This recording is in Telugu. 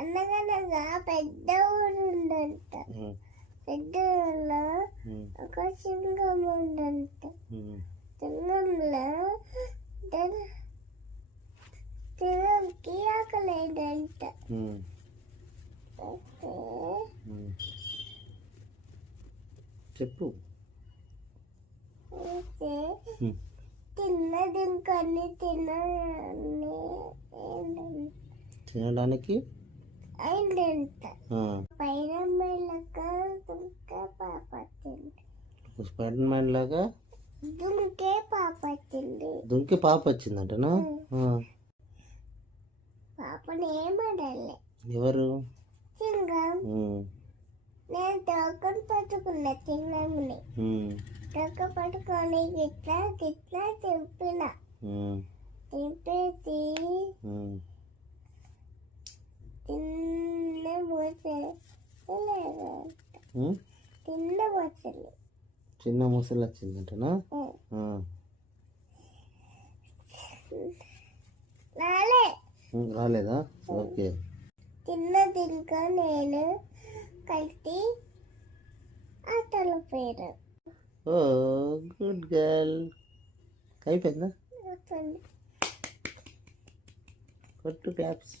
అనగనగా పెద్ద ఊరు ఉందంట. పెద్ద ఊళ్ళో ఒక సింహం ఉందంట. సింహంలో సింహంకి ఆకలేదంట. చెప్పు. తిన్నది ఇంకొన్ని తినడానికి అయిందంట. పైన మెల్లక దుంకే పాపచ్చింది. స్పైడర్ మ్యాన్ లాగా దుంకే పాపచ్చింది. దుంకి పాప వచ్చిందంటనా? పాపని ఏమడాలి? ఎవరు? సింగం. నేను తోకను పట్టుకున్నా సింగంని. తోక పట్టుకొని గిట్లా గిట్లా తిప్పిన. తిప్పేసి తిన్న ముసలి తిన్న ముసలి చిన్న ముసలి వచ్చిందంటనా? రాలేదా? ఓకే. తిన్నది ఇంకా నేను కలిసి ఆటలు పోయాను. ఓ గుడ్ గర్ల్. అయిపోయిందా? కొట్టు క్లాప్స్.